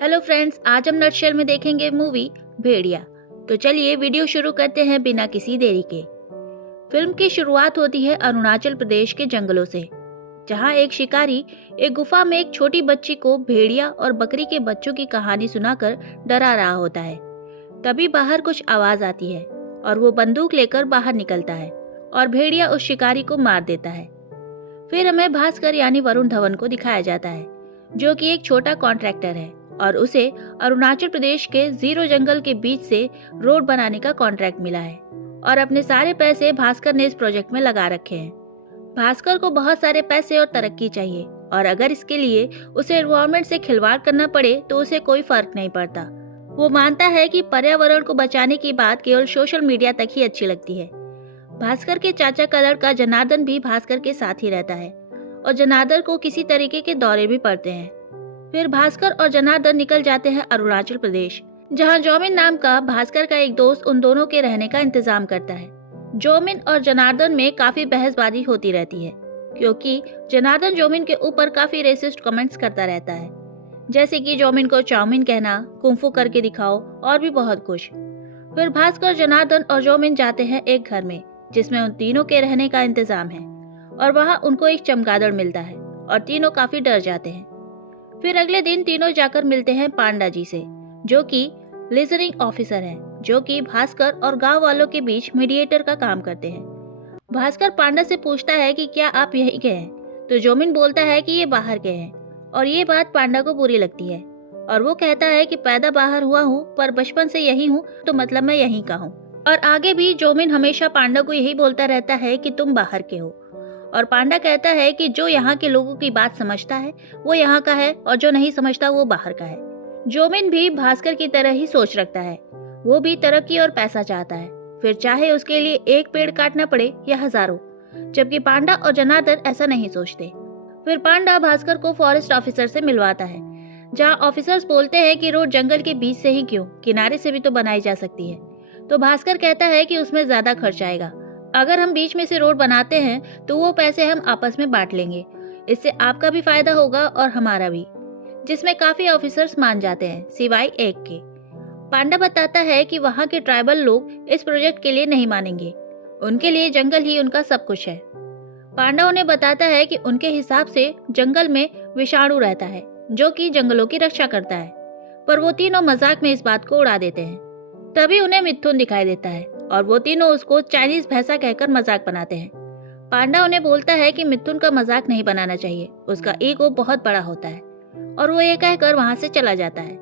Hello friends, आज हम nutshell में देखेंगे मूवी भेड़िया। तो चलिए वीडियो शुरू करते हैं बिना किसी देरी के। फिल्म की शुरुआत होती है अरुणाचल प्रदेश के जंगलों से, जहां एक शिकारी एक गुफा में एक छोटी बच्ची को भेड़िया और बकरी के बच्चों की कहानी सुनाकर डरा रहा होता है। तभी बाहर कुछ आवाज आती है और वो बंदूक लेकर बाहर निकलता है और भेड़िया उस शिकारी को मार देता है। फिर हमें भास्कर यानी वरुण धवन को दिखाया जाता है, जो कि एक छोटा कॉन्ट्रैक्टर है और उसे अरुणाचल प्रदेश के जीरो जंगल के बीच से रोड बनाने का कॉन्ट्रैक्ट मिला है और अपने सारे पैसे भास्कर ने इस प्रोजेक्ट में लगा रखे हैं। भास्कर को बहुत सारे पैसे और तरक्की चाहिए और अगर इसके लिए उसे एनवायरनमेंट से खिलवाड़ करना पड़े तो उसे कोई फर्क नहीं पड़ता। वो मानता है कि पर्यावरण को बचाने की बात केवल सोशल मीडिया तक ही अच्छी लगती है। भास्कर के चाचा का लड़का जनार्दन भी भास्कर के साथ ही रहता है और जनार्दन को किसी तरीके के दौरे भी पड़ते हैं। फिर भास्कर और जनार्दन निकल जाते हैं अरुणाचल प्रदेश, जहां जोमिन नाम का भास्कर का एक दोस्त उन दोनों के रहने का इंतजाम करता है। जोमिन और जनार्दन में काफी बहसबाजी होती रहती है, क्योंकि जनार्दन जोमिन के ऊपर काफी रेसिस्ट कमेंट्स करता रहता है, जैसे कि जोमिन को चाउमीन कहना, कुंफू करके दिखाओ और भी बहुत कुछ। फिर भास्कर, जनार्दन और जोमिन जाते हैं एक घर में जिसमें उन तीनों के रहने का इंतजाम है और वहां उनको एक चमगादड़ मिलता है और तीनों काफी डर जाते हैं। फिर अगले दिन तीनों जाकर मिलते हैं पांडा जी से, जो कि लिजनिंग ऑफिसर हैं, जो कि भास्कर और गांव वालों के बीच मीडिएटर का काम करते हैं। भास्कर पांडा से पूछता है कि क्या आप यहीं के हैं, तो जोमिन बोलता है कि ये बाहर के हैं और ये बात पांडा को बुरी लगती है और वो कहता है कि पैदा बाहर हुआ हूँ पर बचपन से यही हूँ, तो मतलब मैं यहीं का हूँ। और आगे भी जोमिन हमेशा पांडा को यही बोलता रहता है कि तुम बाहर के हो और पांडा कहता है कि जो यहाँ के लोगों की बात समझता है वो यहाँ का है और जो नहीं समझता वो बाहर का है। जोमिन भी भास्कर की तरह ही सोच रखता है, वो भी तरक्की और पैसा चाहता है, फिर चाहे उसके लिए एक पेड़ काटना पड़े या हजारों, जबकि पांडा और जनार्दन ऐसा नहीं सोचते। फिर पांडा भास्कर को फॉरेस्ट ऑफिसर से मिलवाता है, जहाँ ऑफिसर्स बोलते हैं कि रोड जंगल के बीच से ही क्यों, किनारे से भी तो बनाई जा सकती है। तो भास्कर कहता है कि उसमें ज्यादा खर्च आएगा, अगर हम बीच में से रोड बनाते हैं तो वो पैसे हम आपस में बांट लेंगे, इससे आपका भी फायदा होगा और हमारा भी। जिसमें काफी ऑफिसर्स मान जाते हैं सिवाय एक के। पांडा बताता है कि वहाँ के ट्राइबल लोग इस प्रोजेक्ट के लिए नहीं मानेंगे, उनके लिए जंगल ही उनका सब कुछ है। पांडा उन्हें बताता है कि उनके हिसाब से जंगल में विषाणु रहता है जो कि जंगलों की रक्षा करता है, पर वो तीनों मजाक में इस बात को उड़ा देते हैं। तभी उन्हें मिथुन दिखाई देता है और वो तीनों उसको चाइनीज भैंसा कहकर मजाक बनाते हैं। पांडा उन्हें बोलता है कि मिथुन का मजाक नहीं बनाना चाहिए, उसका ईगो बहुत बड़ा होता है, और वो ये कहकर वहां से चला जाता है।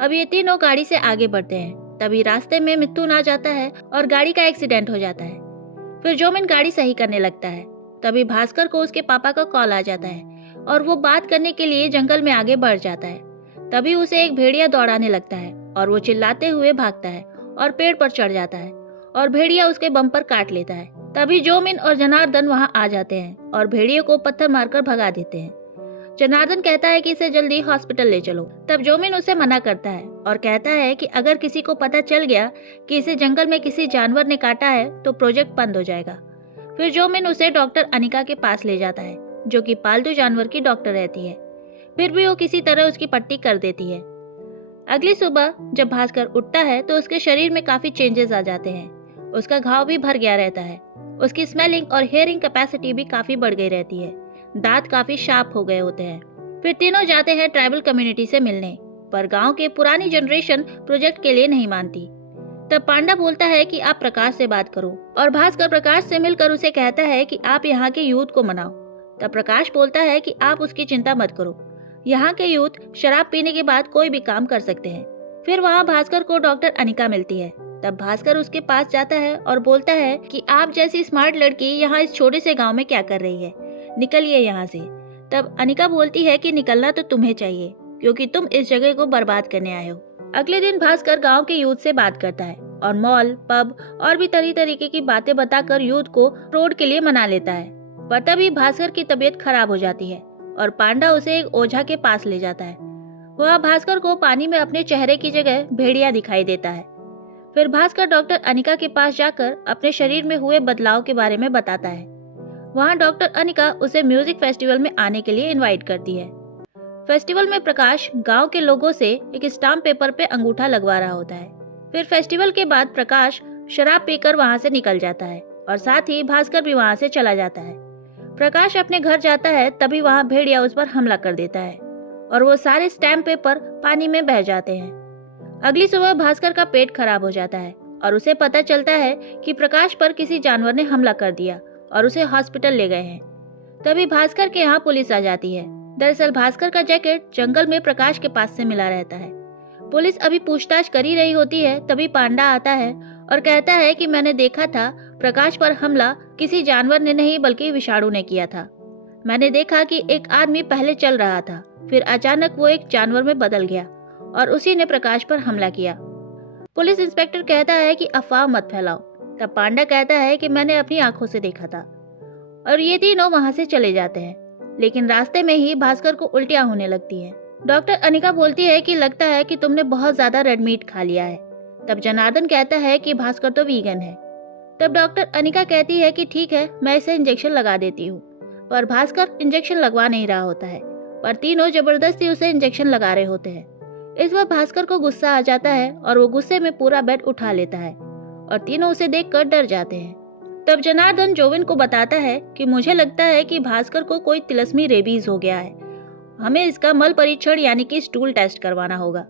अब ये तीनों गाड़ी से आगे बढ़ते हैं, तभी रास्ते में मिथुन आ जाता है और गाड़ी का एक्सीडेंट हो जाता है। फिर जोमिन गाड़ी सही करने लगता है, तभी भास्कर को उसके पापा का कॉल आ जाता है और वो बात करने के लिए जंगल में आगे बढ़ जाता है। तभी उसे एक भेड़िया दौड़ाने लगता है और वो चिल्लाते हुए भागता है और पेड़ पर चढ़ जाता है और भेड़िया उसके बम पर काट लेता है। तभी जोमिन और जनार्दन वहां आ जाते हैं और भेड़िए को पत्थर मारकर भगा देते हैं। जनार्दन कहता है कि इसे जल्दी हॉस्पिटल ले चलो। तब जोमिन उसे मना करता है और कहता है कि अगर किसी को पता चल गया कि इसे जंगल में किसी जानवर ने काटा है तो प्रोजेक्ट बंद हो जाएगा। फिर जोमिन उसे डॉक्टर अनिका के पास ले जाता है, जो कि पालतू जानवर की डॉक्टर रहती है। फिर भी वो किसी तरह उसकी पट्टी कर देती है। अगली सुबह जब भास्कर उठता है तो उसके शरीर में काफी चेंजेस आ जाते हैं, उसका घाव भी भर गया रहता है, उसकी स्मेलिंग और हियरिंग कैपेसिटी भी काफी बढ़ गई रहती है, दांत काफी शार्प हो गए होते हैं। फिर तीनों जाते हैं ट्राइबल कम्युनिटी से मिलने, पर गांव के पुरानी जनरेशन प्रोजेक्ट के लिए नहीं मानती। तब पांडा बोलता है कि आप प्रकाश से बात करो और भास्कर प्रकाश से मिलकर उसे कहता है कि आप यहाँ के यूथ को मनाओ। तब प्रकाश बोलता है कि आप उसकी चिंता मत करो, यहाँ के यूथ शराब पीने के बाद कोई भी काम कर सकते हैं। फिर वहाँ भास्कर को डॉक्टर अनिका मिलती है। तब भास्कर उसके पास जाता है और बोलता है कि आप जैसी स्मार्ट लड़की यहाँ इस छोटे से गांव में क्या कर रही है, निकलिए यहाँ से। तब अनिका बोलती है कि निकलना तो तुम्हें चाहिए, क्योंकि तुम इस जगह को बर्बाद करने आए हो। अगले दिन भास्कर गांव के यूथ से बात करता है और मॉल, पब और भी तरह तरीके की बातें बताकर यूथ को रोड के लिए मना लेता है। पर तभी भास्कर की तबीयत खराब हो जाती है और पांडा उसे एक ओझा के पास ले जाता है। वह भास्कर को पानी में अपने चेहरे की जगह भेड़िया दिखाई देता है। फिर भास्कर डॉक्टर अनिका के पास जाकर अपने शरीर में हुए बदलाव के बारे में बताता है। वहाँ डॉक्टर अनिका उसे म्यूजिक फेस्टिवल में आने के लिए इनवाइट करती है। फेस्टिवल में प्रकाश गांव के लोगों से एक स्टाम्प पेपर पे अंगूठा लगवा रहा होता है। फिर फेस्टिवल के बाद प्रकाश शराब पीकर वहां से निकल जाता है और साथ ही भास्कर भी वहां से चला जाता है। प्रकाश अपने घर जाता है, तभी वहां भेड़िया उस पर हमला कर देता है और वो सारे स्टैम्प पेपर पानी में बह जाते हैं। अगली सुबह भास्कर का पेट खराब हो जाता है और उसे पता चलता है कि प्रकाश पर किसी जानवर ने हमला कर दिया और उसे हॉस्पिटल ले गए हैं। तभी भास्कर के यहाँ पुलिस आ जाती है। दरअसल भास्कर का जैकेट जंगल में प्रकाश के पास से मिला रहता है। पुलिस अभी पूछताछ कर ही रही होती है, तभी पांडा आता है और कहता है कि मैंने देखा था प्रकाश पर हमला किसी जानवर ने नहीं बल्कि विषाणु ने किया था। मैंने देखा कि एक आदमी पहले चल रहा था, फिर अचानक वो एक जानवर में बदल गया और उसी ने प्रकाश पर हमला किया। पुलिस इंस्पेक्टर कहता है कि अफवाह मत फैलाओ। तब पांडा कहता है कि मैंने अपनी आंखों से देखा था और ये तीनों वहां से चले जाते हैं। लेकिन रास्ते में ही भास्कर को उल्टियां होने लगती है। डॉक्टर अनिका बोलती है कि लगता है कि तुमने बहुत ज्यादा रेड मीट खा लिया है। तब जनार्दन कहता है कि भास्कर तो वीगन है। तब डॉक्टर अनिका कहती है कि ठीक है, मैं इसे इंजेक्शन लगा देती हूँ, पर भास्कर इंजेक्शन लगवा नहीं रहा होता है, पर तीनों जबरदस्ती उसे इंजेक्शन लगा रहे होते हैं। इस बार भास्कर को गुस्सा आ जाता है और वो गुस्से में पूरा बेड उठा लेता है और तीनों उसे देखकर डर जाते हैं। तब जनार्दन जोविन को बताता है कि मुझे लगता है कि भास्कर को कोई तिलस्मी रेबीज हो गया है, हमें इसका मल परीक्षण यानी कि स्टूल टेस्ट करवाना होगा।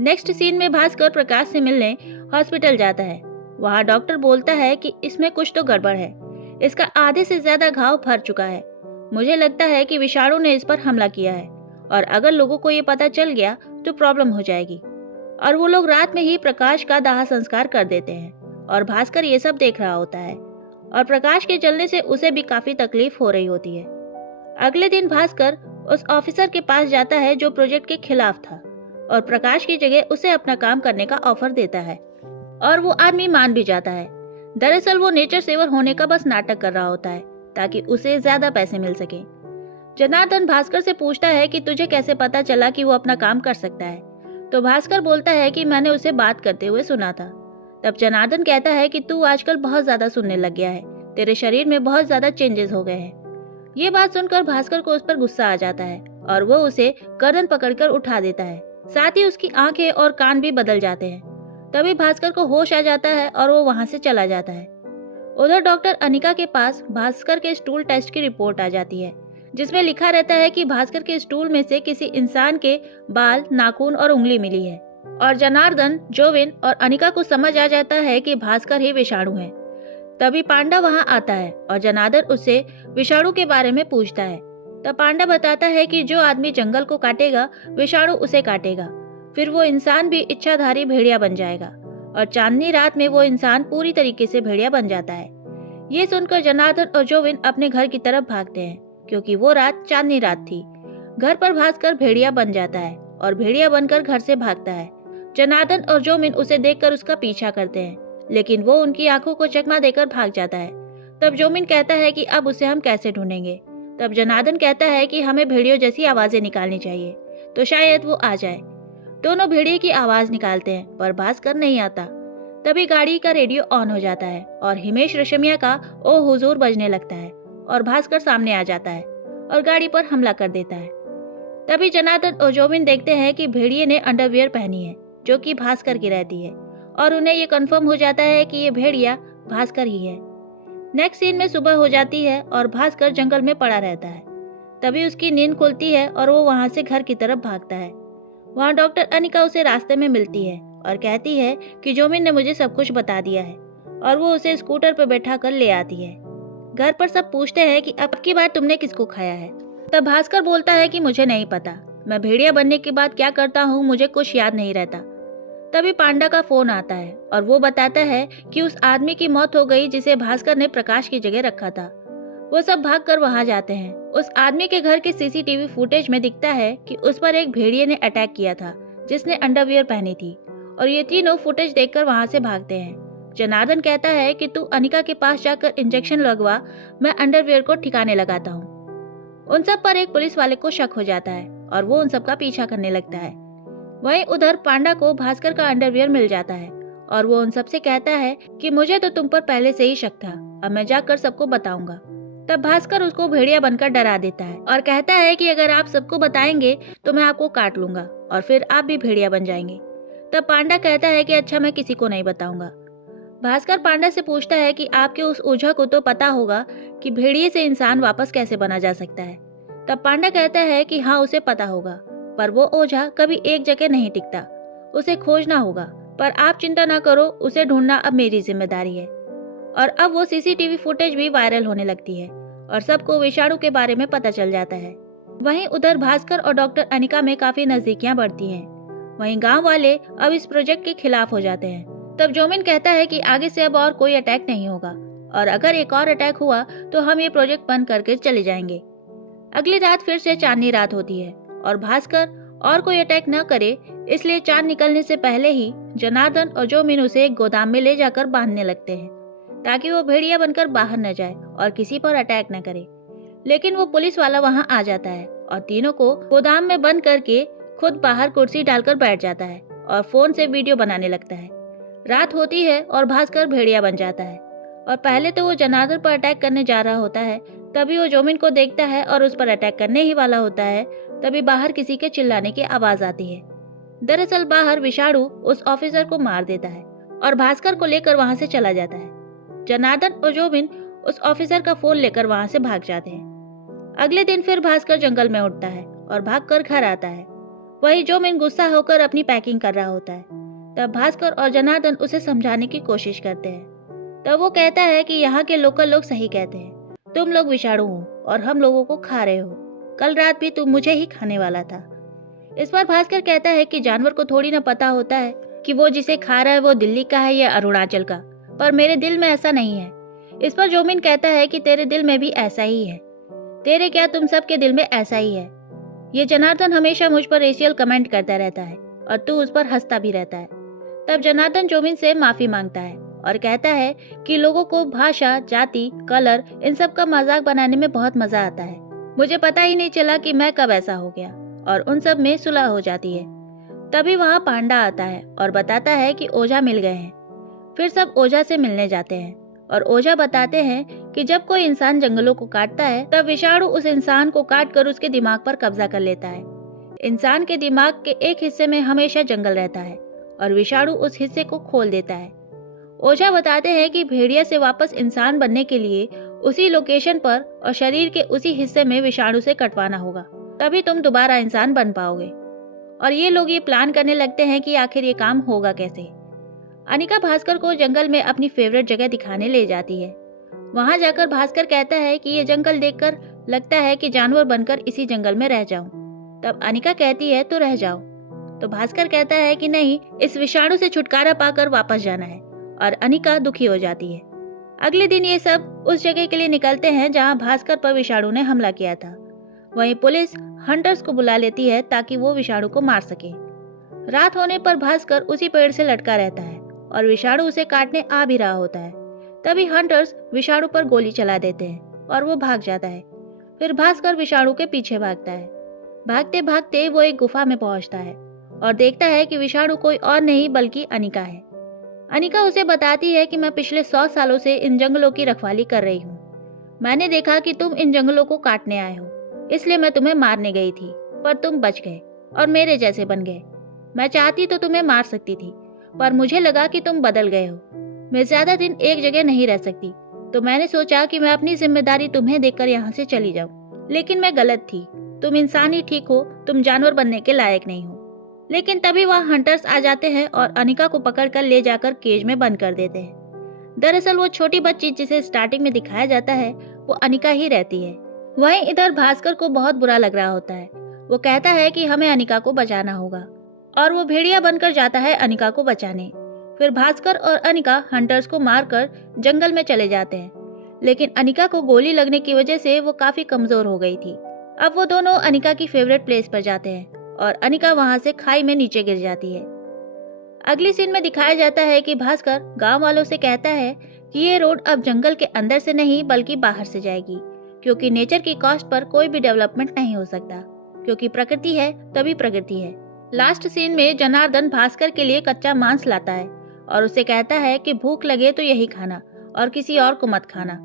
नेक्स्ट सीन में भास्कर प्रकाश से मिलने हॉस्पिटल जाता है। वहाँ डॉक्टर बोलता है कि इसमें कुछ तो गड़बड़ है, इसका आधे से ज्यादा घाव भर चुका है। मुझे लगता है कि विषाणु ने इस पर हमला किया है और अगर लोगों को ये पता चल गया तो प्रॉब्लम हो जाएगी। और वो लोग रात में ही प्रकाश का दाह संस्कार कर देते हैं और भास्कर ये सब देख रहा होता है और प्रकाश के जलने से उसे भी काफी तकलीफ हो रही होती है। अगले दिन भास्कर उस ऑफिसर के पास जाता है जो प्रोजेक्ट के खिलाफ था और प्रकाश की जगह उसे अपना काम करने का ऑफर देता है और वो आदमी मान भी जाता है। दरअसल वो नेचर सेवर होने का बस नाटक कर रहा होता है ताकि उसे ज्यादा पैसे मिल सके। जनार्दन भास्कर से पूछता है कि तुझे कैसे पता चला कि वो अपना काम कर सकता है। तो भास्कर बोलता है कि मैंने उसे बात करते हुए सुना था। तब जनार्दन कहता है कि तू आजकल बहुत ज्यादा सुनने लग गया है, तेरे शरीर में बहुत ज्यादा चेंजेस हो गए हैं। ये बात सुनकर भास्कर को उस पर गुस्सा आ जाता है और वो उसे गर्दन पकड़कर उठा देता है। साथ ही उसकी आंखें और कान भी बदल जाते हैं। तभी भास्कर को होश आ जाता है और वो वहां से चला जाता है। उधर डॉक्टर अनिका के पास भास्कर के स्टूल टेस्ट की रिपोर्ट आ जाती है, जिसमें लिखा रहता है कि भास्कर के स्टूल में से किसी इंसान के बाल, नाखून और उंगली मिली है। और जनार्दन, जोविन और अनिका को समझ आ जाता है कि भास्कर ही विषाणु है। तभी पांडा वहां आता है और जनार्दन उससे विषाणु के बारे में पूछता है। तब पांडा बताता है कि जो आदमी जंगल को काटेगा विषाणु उसे काटेगा, फिर वो इंसान भी इच्छाधारी भेड़िया बन जाएगा और चांदनी रात में वो इंसान पूरी तरीके से भेड़िया बन जाता है। ये सुनकर जनार्दन और जोविन अपने घर की तरफ भागते हैं क्योंकि वो रात चांदनी रात थी। घर पर भास्कर भेड़िया बन जाता है और भेड़िया बनकर घर से भागता है। जनार्दन और जोविन उसे देखकर उसका पीछा करते हैं, लेकिन वो उनकी आंखों को चकमा देकर भाग जाता है। तब जोविन कहता है कि अब उसे हम कैसे ढूंढेंगे। तब जनार्दन कहता है कि हमें भेड़ियों जैसी आवाजें निकालनी चाहिए, तो शायद वो आ जाए। दोनों भेड़िए की आवाज निकालते हैं पर भास्कर नहीं आता। तभी गाड़ी का रेडियो ऑन हो जाता है और हिमेश रेशमिया का ओ हुजूर बजने लगता है और भास्कर सामने आ जाता है और गाड़ी पर हमला कर देता है। तभी जनार्दन और जोविन देखते हैं कि भेड़िए ने अंडरवियर पहनी है जो कि भास्कर की रहती है और उन्हें ये कंफर्म हो जाता है कि ये भेड़िया भास्कर ही है। नेक्स्ट सीन में सुबह हो जाती है और भास्कर जंगल में पड़ा रहता है। तभी उसकी नींद खुलती है और वो वहां से घर की तरफ भागता है। वहाँ डॉक्टर अनिका उसे रास्ते में मिलती है और कहती है कि जोविन ने मुझे सब कुछ बता दिया है और वो उसे स्कूटर पर बैठा कर ले आती है। घर पर सब पूछते हैं कि अब की बार तुमने किसको खाया है। तब भास्कर बोलता है कि मुझे नहीं पता, मैं भेड़िया बनने के बाद क्या करता हूँ मुझे कुछ याद नहीं रहता। तभी पांडा का फोन आता है और वो बताता है कि उस आदमी की मौत हो गई जिसे भास्कर ने प्रकाश की जगह रखा था। वो सब भागकर वहां जाते हैं। उस आदमी के घर के सीसीटीवी फुटेज में दिखता है कि उस पर एक भेड़िए ने अटैक किया था जिसने अंडरवियर पहनी थी और ये तीनों फुटेज देखकर वहां से भागते हैं। जनार्दन कहता है कि तू अनिका के पास जाकर इंजेक्शन लगवा, मैं अंडरवियर को ठिकाने लगाता हूँ। उन सब पर एक पुलिस वाले को शक हो जाता है और वो उन सब का पीछा करने लगता है। वहीं उधर पांडा को भास्कर का अंडरवियर मिल जाता है और वो उन सबसे कहता है कि मुझे तो तुम पर पहले से ही शक था, अब मैं जाकर सबको बताऊंगा। तब भास्कर उसको भेड़िया बनकर डरा देता है और कहता है कि अगर आप सबको बताएंगे तो मैं आपको काट लूंगा और फिर आप भी भेड़िया बन जाएंगे। तब पांडा कहता है कि अच्छा, मैं किसी को नहीं बताऊंगा। भास्कर पांडा से पूछता है कि आपके उस ओझा को तो पता होगा कि भेड़िए से इंसान वापस कैसे बना जा सकता है। तब पांडा कहता है कि हाँ, उसे पता होगा, पर वो ओझा कभी एक जगह नहीं टिकता, उसे खोजना होगा। पर आप चिंता ना करो, उसे ढूंढना अब मेरी जिम्मेदारी है। और अब वो सीसीटीवी फुटेज भी वायरल होने लगती है और सबको विषाणु के बारे में पता चल जाता है। वहीं उधर भास्कर और डॉक्टर अनिका में काफी नजदीकियां बढ़ती हैं। वहीं गांव वाले अब इस प्रोजेक्ट के खिलाफ हो जाते हैं। तब जोमिन कहता है कि आगे से अब और कोई अटैक नहीं होगा और अगर एक और अटैक हुआ तो हम ये प्रोजेक्ट बंद करके चले जाएंगे। अगली रात फिर से चांदनी रात होती है और भास्कर और कोई अटैक न करे इसलिए चांद निकलने से पहले ही जनार्दन और जोमिन उसे एक गोदाम में ले जाकर बांधने लगते हैं ताकि वो भेड़िया बनकर बाहर न जाए और किसी पर अटैक न करे। लेकिन वो पुलिस वाला वहां आ जाता है और तीनों को गोदाम में बंद करके खुद बाहर कुर्सी डालकर बैठ जाता है और फोन से वीडियो बनाने लगता है। रात होती है और भास्कर भेड़िया बन जाता है और पहले तो वो जनार्दन पर अटैक करने जा रहा होता है, तभी वो जोमिन को देखता है और उस पर अटैक करने ही वाला होता है। तभी बाहर किसी के चिल्लाने की आवाज आती है। दरअसल बाहर विषाणु उस ऑफिसर को मार देता है और भास्कर को लेकर वहां से चला जाता है। जनार्दन और जोमिन उस ऑफिसर का फोन लेकर वहां से भाग जाते हैं। अगले दिन फिर भास्कर जंगल में उठता है और भागकर घर आता है। वही जोमिन गुस्सा होकर अपनी पैकिंग कर रहा होता है। तब भास्कर और जनार्दन उसे समझाने की कोशिश करते हैं। तब वो कहता है कि यहाँ के लोकल लोग सही कहते हैं, तुम लोग विषाणु हो और हम लोगों को खा रहे हो। कल रात भी तुम मुझे ही खाने वाला था। इस पर भास्कर कहता है कि जानवर को थोड़ी ना पता होता है कि वो जिसे खा रहा है वो दिल्ली का है या अरुणाचल का, पर मेरे दिल में ऐसा नहीं है। इस पर जोमिन कहता है कि तेरे दिल में भी ऐसा ही है। तेरे क्या, तुम सबके दिल में ऐसा ही है। ये जनार्दन हमेशा मुझ पर रेशियल कमेंट करता रहता है और तू उस पर हंसता भी रहता है। तब जनार्दन जोमिन से माफी मांगता है और कहता है कि लोगों को भाषा, जाति, कलर इन सब का मजाक बनाने में बहुत मजा आता है। मुझे पता ही नहीं चला कि मैं कब ऐसा हो गया और उन सब में सुलह हो जाती है। तभी वहाँ पांडा आता है और बताता है कि ओझा मिल गए हैं। फिर सब ओझा से मिलने जाते हैं और ओझा बताते हैं कि जब कोई इंसान जंगलों को काटता है तब विषाणु उस इंसान को काट कर उसके दिमाग पर कब्जा कर लेता है। इंसान के दिमाग के एक हिस्से में हमेशा जंगल रहता है और विषाणु उस हिस्से को खोल देता है। ओझा बताते हैं कि भेड़िया से वापस इंसान बनने के लिए उसी लोकेशन पर और शरीर के उसी हिस्से में विषाणु से कटवाना होगा, तभी तुम दोबारा इंसान बन पाओगे। और ये लोग ये प्लान करने लगते हैं कि आखिर ये काम होगा कैसे। अनिका भास्कर को जंगल में अपनी फेवरेट जगह दिखाने ले जाती है। वहां जाकर भास्कर कहता है कि ये जंगल देखकर लगता है कि जानवर बनकर इसी जंगल में रह जाऊं। तब अनिका कहती है तो रह जाओ। तो भास्कर कहता है कि नहीं, इस विषाणु से छुटकारा पाकर वापस जाना है और अनिका दुखी हो जाती है। अगले दिन ये सब उस जगह के लिए निकलते हैं जहां भास्कर पर विषाणु ने हमला किया था। वहीं पुलिस हंटर्स को बुला लेती है ताकि वो विषाणु को मार सके। रात होने पर भास्कर उसी पेड़ से लटका रहता है और विषाणु उसे काटने आ भी रहा होता है। तभी हंटर्स विषाणु पर गोली चला देते हैं और वो भाग जाता है। फिर भास्कर विषाणु के पीछे भागता है। भागते भागते वो एक गुफा में पहुंचता है और देखता है कि विषाणु कोई और नहीं बल्कि अनिका है। अनिका उसे बताती है कि मैं पिछले 100 सालों से इन जंगलों की रखवाली कर रही हूँ। मैंने देखा कि तुम इन जंगलों को काटने आए हो, इसलिए मैं तुम्हें मारने गई थी, पर तुम बच गए और मेरे जैसे बन गए। मैं चाहती तो तुम्हें मार सकती थी, पर मुझे लगा कि तुम बदल गए हो। मैं ज्यादा दिन एक जगह नहीं रह सकती, तो मैंने सोचा कि मैं अपनी जिम्मेदारी तुम्हें देकर यहाँ से चली जाऊँ। लेकिन मैं गलत थी। तुम इंसान ही ठीक हो, तुम जानवर बनने के लायक नहीं हो। लेकिन तभी वहाँ हंटर्स आ जाते हैं और अनिका को पकड़कर ले जाकर केज में बंद कर देते हैं। दरअसल वो छोटी बच्ची जिसे स्टार्टिंग में दिखाया जाता है वो अनिका ही रहती है। वहीं इधर भास्कर को बहुत बुरा लग रहा होता है। वो कहता है कि हमें अनिका को बचाना होगा और वो भेड़िया बनकर जाता है अनिका को बचाने। फिर भास्कर और अनिका हंटर्स को मारकर जंगल में चले जाते हैं। लेकिन अनिका को गोली लगने की वजह से वो काफी कमजोर हो गई थी। अब वो दोनों अनिका की फेवरेट प्लेस पर जाते हैं और अनिका वहां से खाई में नीचे गिर जाती है। अगली सीन में दिखाया जाता है कि भास्कर गांव वालों से कहता है कि ये रोड अब जंगल के अंदर से नहीं बल्कि बाहर से जाएगी, क्योंकि नेचर की कॉस्ट पर कोई भी डेवलपमेंट नहीं हो सकता, क्योंकि प्रकृति है तभी प्रगति है। लास्ट सीन में जनार्दन भास्कर के लिए कच्चा मांस लाता है और उसे कहता है कि भूख लगे तो यही खाना और किसी और को मत खाना।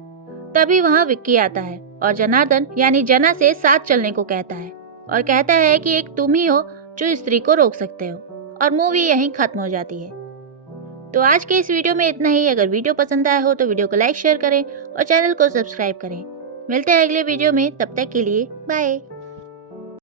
तभी वहाँ विक्की आता है और जनार्दन यानी जना से साथ चलने को कहता है और कहता है कि एक तुम ही हो जो स्त्री को रोक सकते हो, और मूवी यहीं खत्म हो जाती है। तो आज के इस वीडियो में इतना ही। अगर वीडियो पसंद आया हो तो वीडियो को लाइक शेयर करें और चैनल को सब्सक्राइब करें। मिलते हैं अगले वीडियो में, तब तक के लिए बाय।